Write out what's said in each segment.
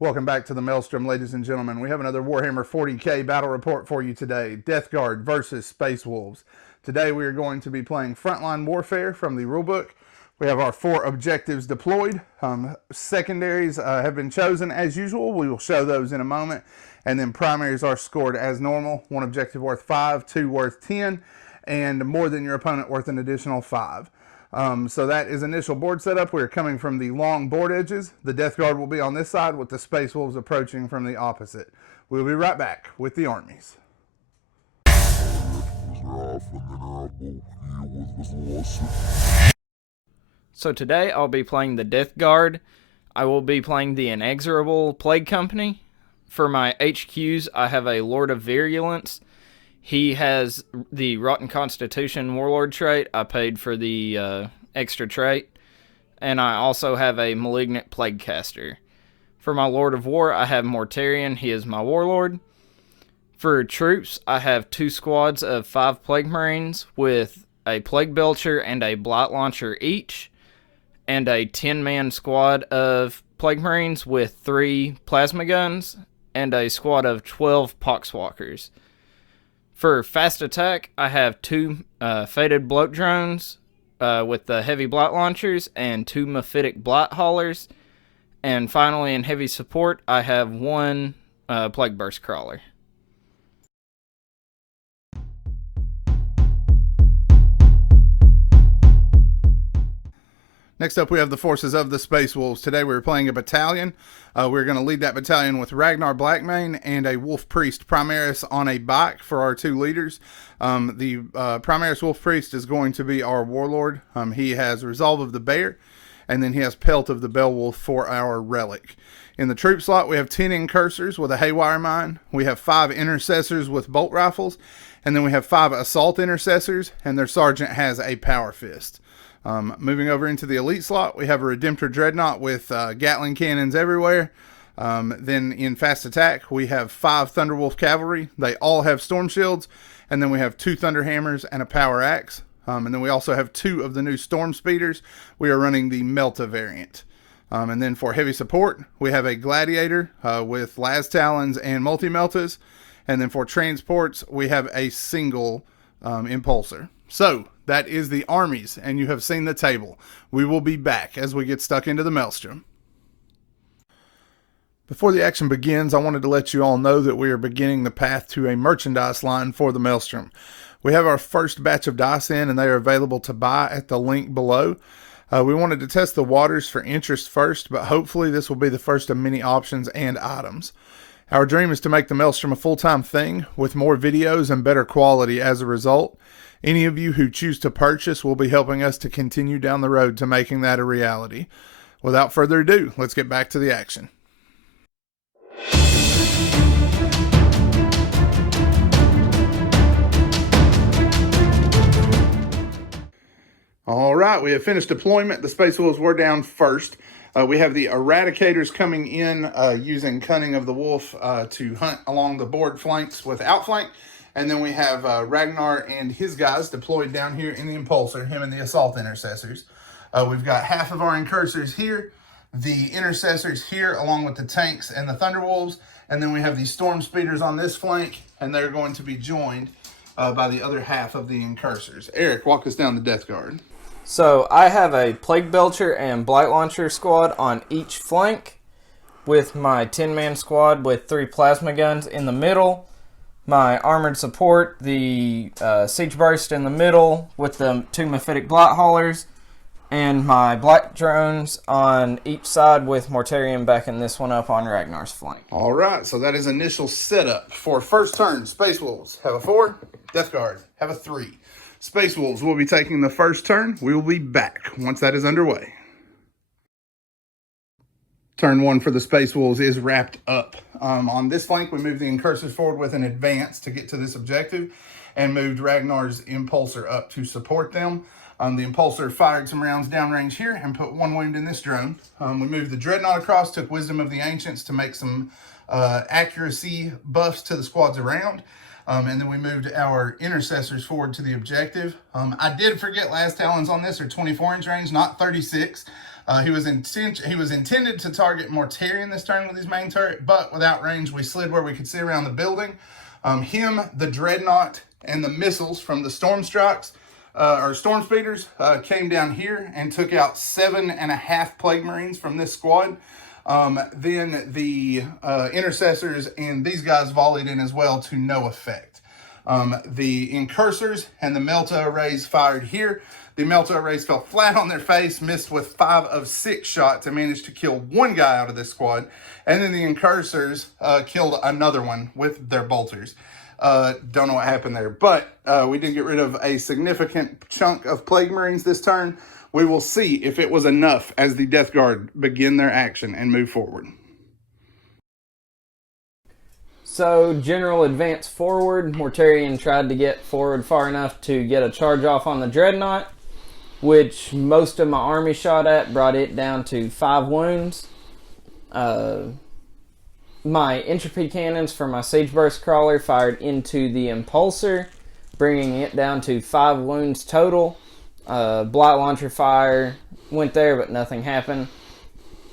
Welcome back to the Maelstrom, ladies and gentlemen. We have another Warhammer 40k battle report for you today. Death Guard versus Space Wolves. Today we are going to be playing Frontline Warfare from the rulebook. We have our 4 objectives deployed. Secondaries have been chosen as usual. We will show those in a moment. And then primaries are scored as normal. 1 objective worth 5, 2 worth 10, and more than your opponent worth an additional 5. So that is initial board setup. We're coming from the long board edges. The Death Guard will be on this side with the Space Wolves approaching from the opposite. We'll be right back with the armies. So today I'll be playing the Death Guard. I will be playing the Inexorable Plague Company. For my HQs, I have a Lord of Virulence. He has the Rotten Constitution Warlord trait. I paid for the extra trait. And I also have a Malignant Plaguecaster. For my Lord of War, I have Mortarion. He is my Warlord. For troops, I have 2 squads of 5 Plague Marines with a Plague Belcher and a Blight Launcher each. And a 10-man squad of Plague Marines with 3 Plasma Guns and a squad of 12 Poxwalkers. For fast attack, I have 2 Fated Bloat Drones with the heavy Blight Launchers and 2 Mephitic Blight Haulers. And finally, in heavy support, I have 1 Plague Burst Crawler. Next up, we have the forces of the Space Wolves. Today we're playing a battalion. We're going to lead that battalion with Ragnar Blackmane and a Wolf Priest Primaris on a bike for our 2 leaders. The Primaris Wolf Priest is going to be our Warlord. He has Resolve of the Bear, and then he has Pelt of the Beowulf for our Relic. In the troop slot, we have 10 Incursors with a Haywire Mine. We have 5 Intercessors with Bolt Rifles, and then we have 5 Assault Intercessors, and their Sergeant has a Power Fist. Moving over into the elite slot, we have a Redemptor Dreadnought with Gatling cannons everywhere. Then in fast attack, we have 5 Thunderwolf Cavalry. They all have Storm Shields. And then we have 2 Thunderhammers and a Power Axe. And then we also have 2 of the new Storm Speeders. We are running the Melta variant. And then for heavy support, we have a Gladiator with Las Talons and Multi-Meltas. And then for transports, we have a single Impulsor. So, that is the armies, and you have seen the table. We will be back as we get stuck into the Maelstrom. Before the action begins, I wanted to let you all know that we are beginning the path to a merchandise line for the Maelstrom. We have our first batch of dice in, and they are available to buy at the link below. We wanted to test the waters for interest first, but hopefully this will be the first of many options and items. Our dream is to make the Maelstrom a full-time thing, with more videos and better quality as a result. Any of you who choose to purchase will be helping us to continue down the road to making that a reality. Without further ado, let's get back to the action. All right, we have finished deployment. The Space Wolves were down first. We have the Eradicators coming in using Cunning of the Wolf to hunt along the board flanks with Outflank. And then we have Ragnar and his guys deployed down here in the Impulsor, him and the Assault Intercessors. We've got half of our Incursors here, the Intercessors here, along with the tanks and the Thunderwolves. And then we have the Storm Speeders on this flank, and they're going to be joined by the other half of the Incursors. Eric, walk us down the Death Guard. So I have a Plague Belcher and Blight Launcher squad on each flank, with my 10-man squad with 3 Plasma Guns in the middle. My armored support, the Siege Burst in the middle with the 2 Mephitic Blight Haulers, and my Black Drones on each side with Mortarion backing this one up on Ragnar's flank. All right, so that is initial setup. For first turn, Space Wolves have a 4, Death Guard have a 3. Space Wolves will be taking the first turn. We will be back once that is underway. Turn 1 for the Space Wolves is wrapped up. On this flank, we moved the Incursors forward with an advance to get to this objective and moved Ragnar's Impulsor up to support them. The Impulsor fired some rounds downrange here and put 1 wound in this drone. We moved the Dreadnought across, took Wisdom of the Ancients to make some accuracy buffs to the squads around. And then we moved our Intercessors forward to the objective. I did forget Las Talons on this are 24-inch range, not 36. He was intended to target Mortarion this turn with his main turret, but without range, we slid where we could see around the building. Him, the Dreadnought, and the missiles from the Storm Strikes, or Storm Speeders, came down here and took out 7.5 Plague Marines from this squad. Then the Intercessors and these guys volleyed in as well to no effect. The Incursors and the Melta Arrays fired here. The Melta Arrays fell flat on their face, missed with 5 of 6 shots, and managed to kill one guy out of this squad. And then the Incursors killed another one with their bolters. Don't know what happened there, but we did get rid of a significant chunk of Plague Marines this turn. We will see if it was enough as the Death Guard begin their action and move forward. So, general advance forward. Mortarion tried to get forward far enough to get a charge off on the Dreadnought, which most of my army shot at, brought it down to 5 wounds. My entropy cannons for my Siege Burst Crawler fired into the Impulsor, bringing it down to 5 wounds total. Blight Launcher fire went there, but nothing happened.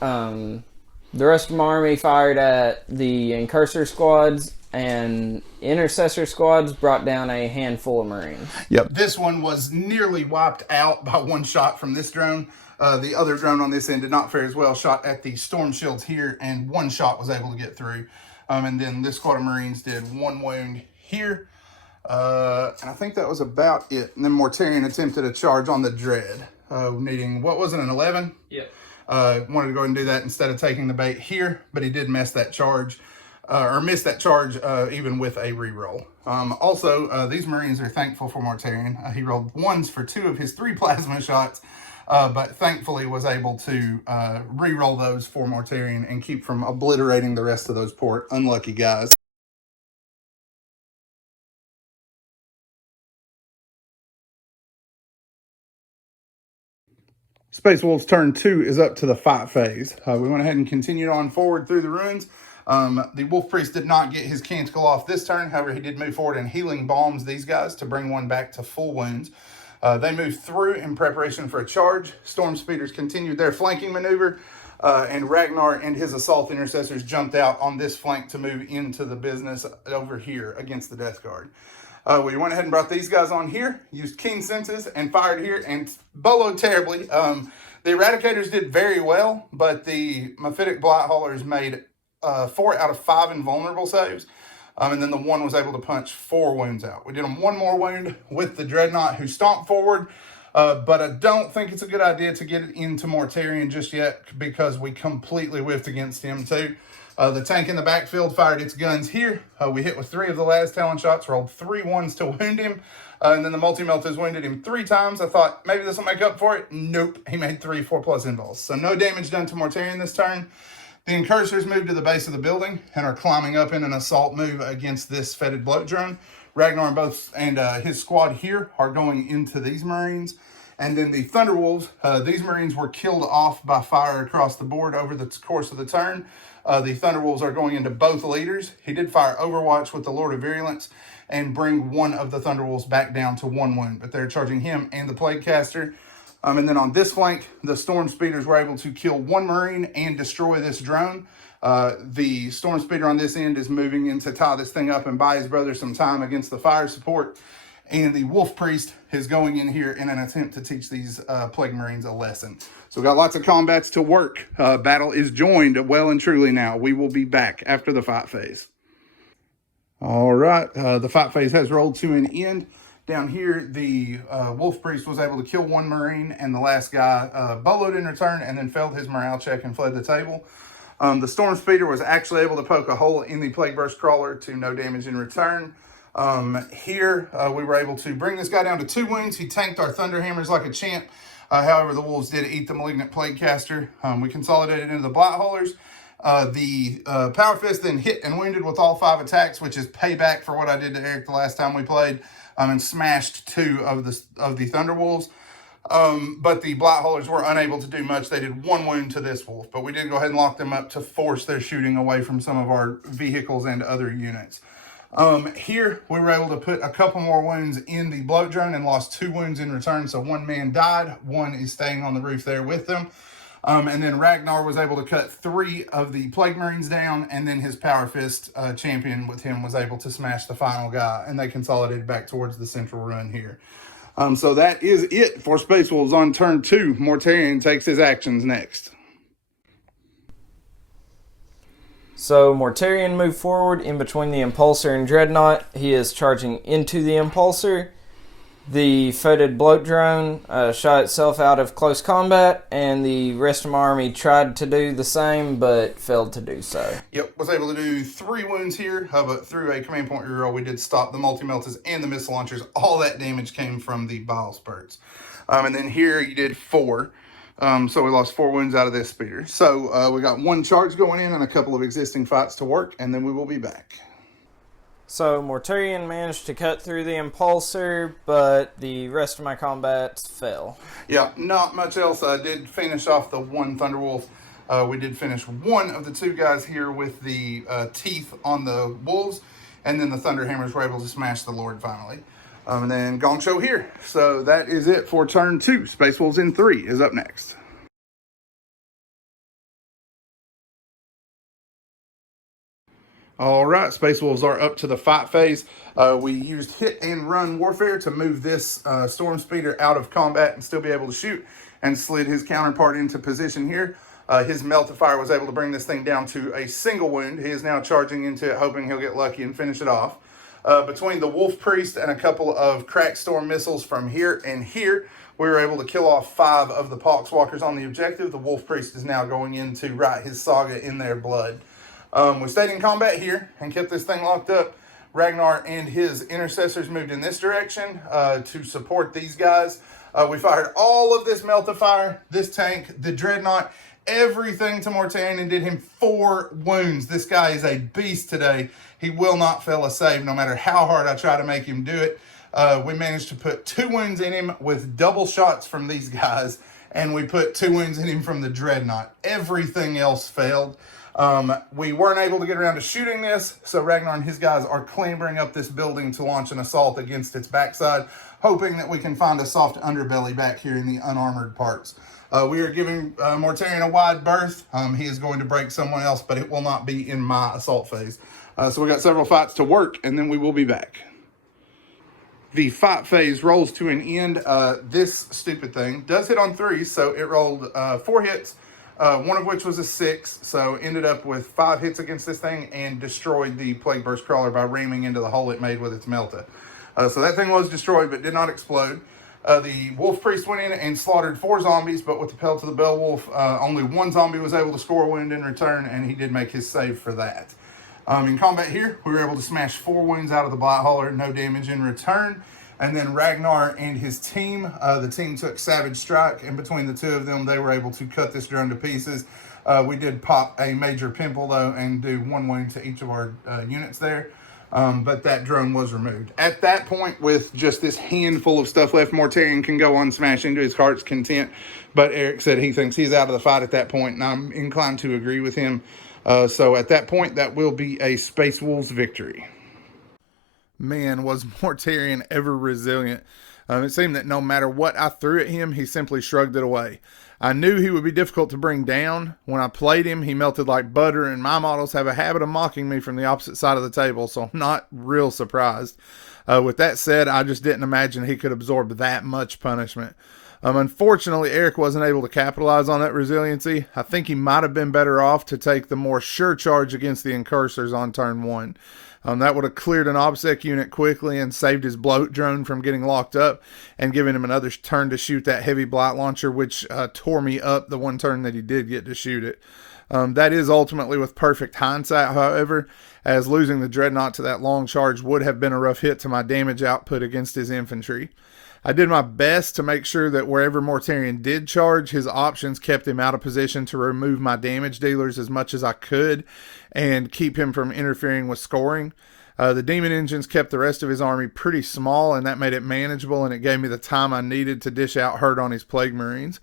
The rest of my army fired at the Incursor squads, and Intercessor squads brought down a handful of Marines. Yep, this one was nearly wiped out by one shot from this drone. The other drone on this end did not fare as well, shot at the Storm Shields here, and one shot was able to get through. And then this squad of Marines did 1 wound here. And I think that was about it. And then Mortarion attempted a charge on the Dread, needing, what was it, an 11? Yep. Wanted to go ahead and do that instead of taking the bait here, but he did miss that charge, even with a reroll. Also, these Marines are thankful for Mortarion. He rolled 1s for 2 of his 3 plasma shots, but thankfully was able to re-roll those for Mortarion and keep from obliterating the rest of those poor unlucky guys. Space Wolves turn 2 is up to the fight phase. We went ahead and continued on forward through the ruins. The Wolf Priest did not get his canticle off this turn. However, he did move forward and healing bombs these guys to bring one back to full wounds. They moved through in preparation for a charge. Storm Speeders continued their flanking maneuver, and Ragnar and his Assault Intercessors jumped out on this flank to move into the business over here against the Death Guard. We went ahead and brought these guys on here, used keen senses, and fired here, and boloed terribly. The Eradicators did very well, but the Mephitic Blight Haulers made 4 out of 5 invulnerable saves, and then the one was able to punch 4 wounds out. We did them 1 more wound with the Dreadnought, who stomped forward, but I don't think it's a good idea to get it into Mortarion just yet, because we completely whiffed against him too. The tank in the backfield fired its guns here. We hit with 3 of the last Talon shots, rolled 3 1s to wound him. And then the multi-meltas wounded him 3 times. I thought maybe this will make up for it. Nope. He made 3 4+ invols. So no damage done to Mortarion this turn. The Incursors moved to the base of the building and are climbing up in an assault move against this fetid bloat drone. Ragnar and his squad here are going into these Marines. And then the Thunderwolves, these Marines were killed off by fire across the board over the course of the turn. The Thunderwolves are going into both leaders. He did fire Overwatch with the Lord of Virulence and bring one of the Thunderwolves back down to 1 wound, but they're charging him and the Plague Caster. And then on this flank, the Storm Speeders were able to kill 1 Marine and destroy this drone. The Storm Speeder on this end is moving in to tie this thing up and buy his brother some time against the fire support. And the Wolf Priest is going in here in an attempt to teach these Plague Marines a lesson. So we've got lots of combats to work. Battle is joined well and truly now. We will be back after the fight phase. All right, the fight phase has rolled to an end. Down here, the Wolf Priest was able to kill 1 Marine, and the last guy boloed in return and then failed his morale check and fled the table. The Storm Speeder was actually able to poke a hole in the Plague Burst Crawler to no damage in return. Here, we were able to bring this guy down to 2 wounds. He tanked our Thunderhammers like a champ. However, the Wolves did eat the Malignant Plague Caster. We consolidated into the Blight Haulers. The Power Fist then hit and wounded with all 5 attacks, which is payback for what I did to Eric the last time we played, and smashed 2 of the Thunderwolves. But the Blight Haulers were unable to do much. They did 1 wound to this wolf, but we did go ahead and lock them up to force their shooting away from some of our vehicles and other units. Here, we were able to put a couple more wounds in the bloat drone and lost 2 wounds in return. So 1 man died, 1 is staying on the roof there with them. And then Ragnar was able to cut 3 of the Plague Marines down, and then his Power Fist champion with him was able to smash the final guy, and they consolidated back towards the central run here. So that is it for Space Wolves on turn 2. Mortarion takes his actions next. So Mortarion moved forward in between the Impulsor and Dreadnought. He is charging into the Impulsor. The foetid bloat drone shot itself out of close combat, and the rest of my army tried to do the same, but failed to do so. Yep, was able to do 3 wounds here, but through a command point reroll, we did stop the multi-meltas and the missile launchers. All that damage came from the bile spurts. And then here you did 4. So we lost 4 wounds out of this speeder. So we got 1 charge going in and a couple of existing fights to work, and then we will be back. So Mortarion managed to cut through the Impulsor, but the rest of my combats fell. Yeah, not much else. I did finish off the 1 Thunderwolf. We did finish 1 of the 2 guys here with the teeth on the wolves, and then the Thunderhammers were able to smash the Lord finally. And then Gong Show here. So that is it for turn 2. Space Wolves in 3 is up next. All right, Space Wolves are up to the fight phase. We used hit and run warfare to move this Storm Speeder out of combat and still be able to shoot, and slid his counterpart into position here. His Meltifier was able to bring this thing down to a single wound. He is now charging into it, hoping he'll get lucky and finish it off. Between the Wolf Priest and a couple of Crack Storm missiles from here and here, we were able to kill off 5 of the Poxwalkers on the objective. The Wolf Priest is now going in to write his saga in their blood. We stayed in combat here and kept this thing locked up. Ragnar and his intercessors moved in this direction to support these guys. We fired all of this Meltifier, this tank, the Dreadnought, everything to Mortarion, and did him 4 wounds. This guy is a beast today. He will not fail a save no matter how hard I try to make him do it. We managed to put 2 wounds in him with double shots from these guys, and we put 2 wounds in him from the Dreadnought. Everything else failed. We weren't able to get around to shooting this, so Ragnar and his guys are clambering up this building to launch an assault against its backside, hoping that we can find a soft underbelly back here in the unarmored parts. We are giving Mortarion a wide berth. He is going to break someone else, but it will not be in my assault phase. So we got several fights to work, and then we will be back. The fight phase rolls to an end. This stupid thing does hit on 3, so it rolled 4 hits. 1 of which was a 6, so ended up with 5 hits against this thing and destroyed the Plague Burst Crawler by ramming into the hole it made with its Melta. So that thing was destroyed but did not explode. The Wolf Priest went in and slaughtered 4 zombies, but with the Pelt of the Beowulf, only 1 zombie was able to score a wound in return, and he did make his save for that. In combat here, we were able to smash 4 wounds out of the Blight Hauler, no damage in return. And then Ragnar and his team, the team took Savage Strike, and between the 2 of them, they were able to cut this drone to pieces. We did pop a major pimple, though, and do 1 wound to each of our units there. But that drone was removed. At that point, with just this handful of stuff left, Mortarion can go on smashing to his heart's content. But Eric said he thinks he's out of the fight at that point, and I'm inclined to agree with him. So at that point, that will be a Space Wolves victory. Man, was Mortarion ever resilient. It seemed that no matter what I threw at him, he simply shrugged it away. I knew he would be difficult to bring down. When I played him, he melted like butter, and my models have a habit of mocking me from the opposite side of the table, so I'm not real surprised. With that said, I just didn't imagine he could absorb that much punishment. Unfortunately, Eric wasn't able to capitalize on that resiliency. I think he might have been better off to take the more sure charge against the Incursors on turn 1. That would have cleared an OBSEC unit quickly and saved his bloat drone from getting locked up and giving him another turn to shoot that heavy blight launcher, which tore me up the 1 turn that he did get to shoot it. That is ultimately with perfect hindsight, however, as losing the Dreadnought to that long charge would have been a rough hit to my damage output against his infantry. I did my best to make sure that wherever Mortarion did charge, his options kept him out of position to remove my damage dealers as much as I could and keep him from interfering with scoring. The Demon Engines kept the rest of his army pretty small, and that made it manageable, and it gave me the time I needed to dish out hurt on his Plague Marines.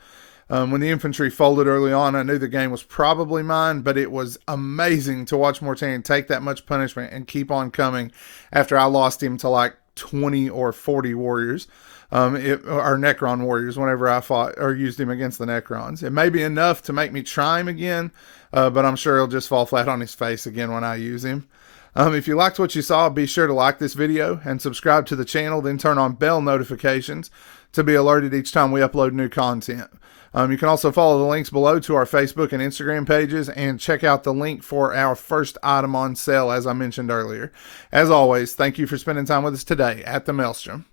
When the infantry folded early on, I knew the game was probably mine, but it was amazing to watch Mortarion take that much punishment and keep on coming after I lost him to like 20 or 40 warriors. our Necron warriors whenever I fought or used him against the Necrons. It may be enough to make me try him again, but I'm sure he'll just fall flat on his face again when I use him. If you liked what you saw, be sure to like this video and subscribe to the channel, then turn on bell notifications to be alerted each time we upload new content. You can also follow the links below to our Facebook and Instagram pages and check out the link for our first item on sale, as I mentioned earlier. As always, thank you for spending time with us today at the Maelstrom.